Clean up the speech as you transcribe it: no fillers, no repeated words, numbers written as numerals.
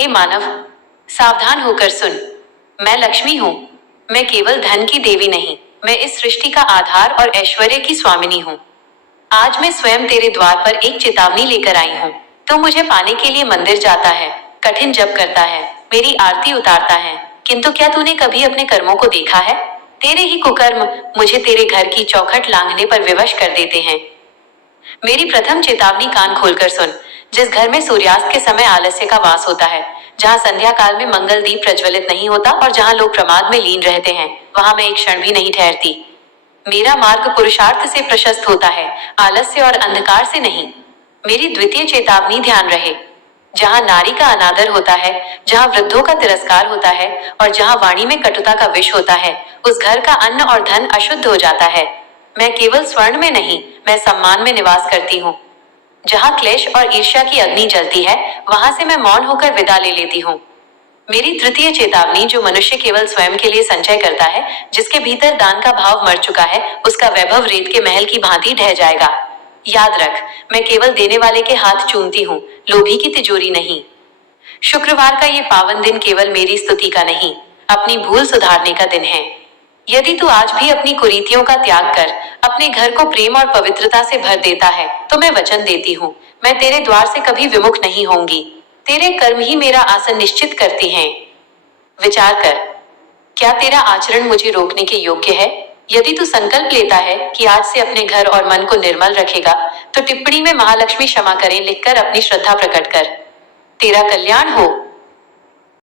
हे मानव, सावधान होकर सुन। मैं लक्ष्मी हूँ। मैं केवल धन की देवी नहीं, मैं इस सृष्टि का आधार और ऐश्वर्य की स्वामिनी हूँ। आज मैं स्वयं तेरे द्वार पर एक चेतावनी लेकर आई हूँ। तू मुझे पाने के लिए मंदिर जाता है, कठिन जप करता है, मेरी आरती उतारता है, किंतु क्या तूने कभी अपने कर्मों को देखा है? तेरे ही कुकर्म मुझे तेरे घर की चौखट लांघने पर विवश कर देते हैं। मेरी प्रथम चेतावनी कान खोलकर सुन। जिस घर में सूर्यास्त के समय आलस्य का वास होता है, जहाँ संध्या काल में मंगल दीप प्रज्वलित नहीं होता और जहाँ लोग प्रमाद में लीन रहते हैं, वहां मैं एक क्षण भी नहीं ठहरती। मेरा मार्ग पुरुषार्थ से प्रशस्त होता है, आलस्य और अंधकार से नहीं। मेरी द्वितीय चेतावनी ध्यान रहे। जहाँ नारी का अनादर होता है, जहाँ वृद्धों का तिरस्कार होता है और जहाँ वाणी में कटुता का विष होता है, उस घर का अन्न और धन अशुद्ध हो जाता है। मैं केवल स्वर्ण में नहीं, मैं सम्मान में निवास करती हूँ। जहाँ क्लेश और ईर्ष्या की अग्नि जलती है, वहां से मैं मौन होकर विदा ले लेती हूँ। मेरी तृतीय चेतावनी, जो मनुष्य केवल स्वयं के लिए संचय करता है, जिसके भीतर दान का भाव मर चुका है, उसका वैभव रेत के महल की भांति ढह जाएगा। याद रख, मैं केवल देने वाले के हाथ चूमती हूँ, लोभी की तिजोरी नहीं। शुक्रवार का ये पावन दिन केवल मेरी स्तुति का नहीं, अपनी भूल सुधारने का दिन है। यदि तू आज भी अपनी कुरीतियों का त्याग कर अपने घर को प्रेम और पवित्रता से भर देता है, तो मैं वचन देती हूँ, मैं तेरे द्वार से कभी विमुख नहीं होंगी। तेरे कर्म ही मेरा आसन निश्चित करते हैं। विचार कर, क्या तेरा आचरण मुझे रोकने के योग्य है? यदि तू संकल्प लेता है कि आज से अपने घर और मन को निर्मल रखेगा, तो टिप्पणी में महालक्ष्मी क्षमा करें लिखकर अपनी श्रद्धा प्रकट कर। तेरा कल्याण हो।